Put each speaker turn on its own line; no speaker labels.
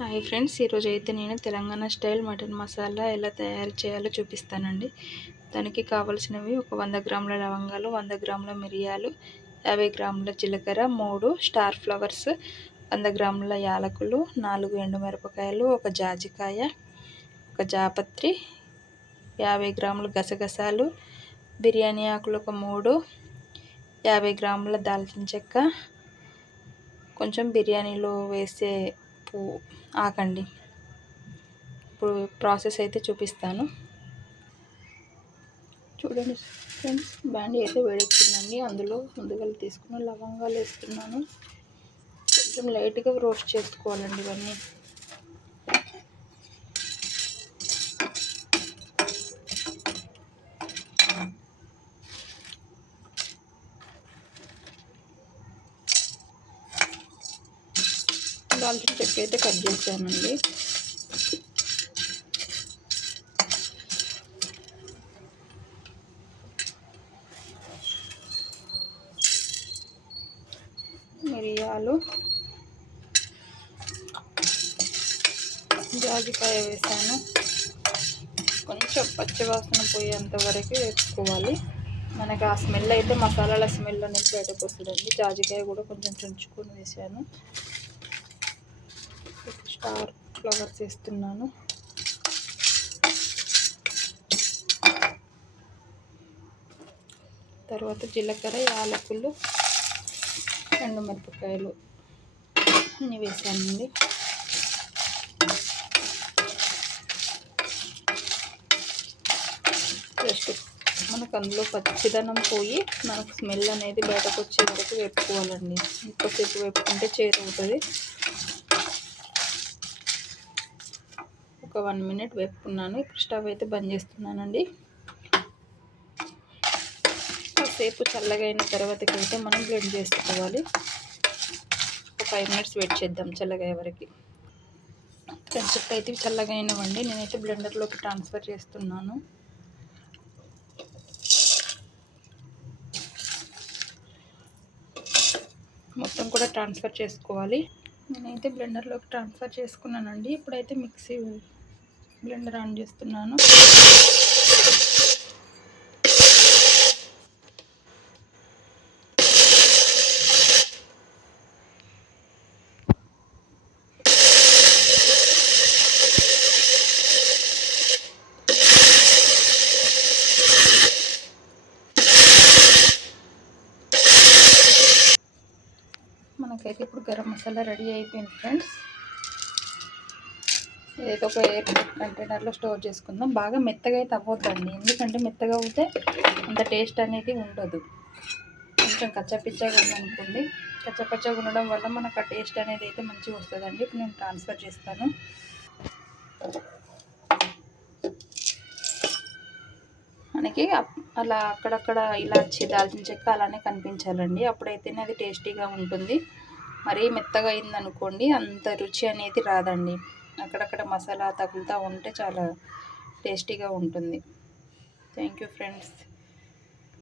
Hi friends ఈరోజు అయితే నేను తెలంగాణ స్టైల్ మటన్ మసాలా ఎలా తయారు చేయాలో చూపిస్తానండి. దానికి కావలసినవి ఒక వంద గ్రాముల లవంగాలు వంద గ్రాముల మిరియాలు యాభై గ్రాముల జీలకర్ర మూడు స్టార్ ఫ్లవర్స్ వంద గ్రాముల యాలకులు నాలుగు ఎండుమిరపకాయలు ఒక జాజికాయ ఒక జాపత్రి యాభై గ్రాముల గసగసాలు బిర్యానీ ఆకులు ఒక మూడు యాభై గ్రాముల దాల్చిన చెక్క కొంచెం బిర్యానీలో వేసే పువ్వు ఆకండి ఇప్పుడు ప్రాసెస్ అయితే చూపిస్తాను. చూడండి ఫ్రెండ్స్ బ్యాండీ అయితే వేడెక్కిందండి. అందులో ముందుగా తీసుకున్న లవంగాలు వేస్తున్నాను. కొంచెం లైట్గా రోస్ట్ చేసుకోవాలండి ఇవన్నీ. దాల్చిన చెక్క అయితే కట్ చేశానండి మిరియాలు జాజికాయ వేసాను. కొంచెం పచ్చివాసన పోయేంత వరకు వేసుకోవాలి. మనకి ఆ స్మెల్ అయితే మసాలాల స్మెల్ అనేది బయటకు వస్తుందండి. జాజికాయ కూడా కొంచెం చుంచుకొని వేసాను. స్టార్ ఫ్లవర్స్ వేస్తున్నాను తర్వాత జీలకర్ర యాలకులు రెండు మిరపకాయలు అన్నీ వేసానండి జస్ట్ మనకు అందులో పచ్చిదనం పోయి మనకు స్మెల్ అనేది బయటకు వచ్చే వరకు వేపుకోవాలండి. ఎక్కువసేపు వేపుకుంటే అవుతుంది. ఒక వన్ మినిట్ వేపుకున్నాను. ఇప్పుడు స్టవ్ అయితే బంద్ చేస్తున్నానండి. కాసేపు చల్లగా అయిన తర్వాతకి అయితే మనం బ్లెండ్ చేసుకోవాలి. ఒక ఫైవ్ మినిట్స్ వెయిట్ చేద్దాం చల్లగా వరకు. ఫ్రెండ్షిప్ అయితే చల్లగా అయినవండి నేనైతే బ్లెండర్లోకి ట్రాన్స్ఫర్ చేస్తున్నాను. మొత్తం కూడా ట్రాన్స్ఫర్ చేసుకోవాలి. నేనైతే బ్లెండర్లోకి ట్రాన్స్ఫర్ చేసుకున్నానండి. ఇప్పుడైతే మిక్సీ బ్లెండర్ ఆన్ చేస్తున్నాను. మనకైతే ఇప్పుడు గరం మసాలా రెడీ అయిపోయింది ఫ్రెండ్స్. ఏదో ఒక ఎయిర్ కంటైనర్లో స్టోర్ చేసుకుందాం. బాగా మెత్తగా అయితే అవ్వద్దండి. ఎందుకంటే మెత్తగా అవుతే అంత టేస్ట్ అనేది ఉండదు. కొంచెం కచ్చపిచ్చగా ఉందనుకోండి. కచ్చపచ్చగా ఉండడం వల్ల మనకు ఆ టేస్ట్ అనేది అయితే మంచిగా వస్తుందండి. ఇప్పుడు నేను ట్రాన్స్ఫర్ చేస్తాను. మనకి అలా అక్కడక్కడ ఇలాచి దాల్చిన చెక్క అలానే కనిపించాలండి. అప్పుడైతేనే అది టేస్టీగా ఉంటుంది. మరీ మెత్తగా అయిందనుకోండి అంత రుచి అనేది రాదండి. అక్కడక్కడ మసాలా తగులుతూ ఉంటే చాలా టేస్టీగా ఉంటుంది. Thank you friends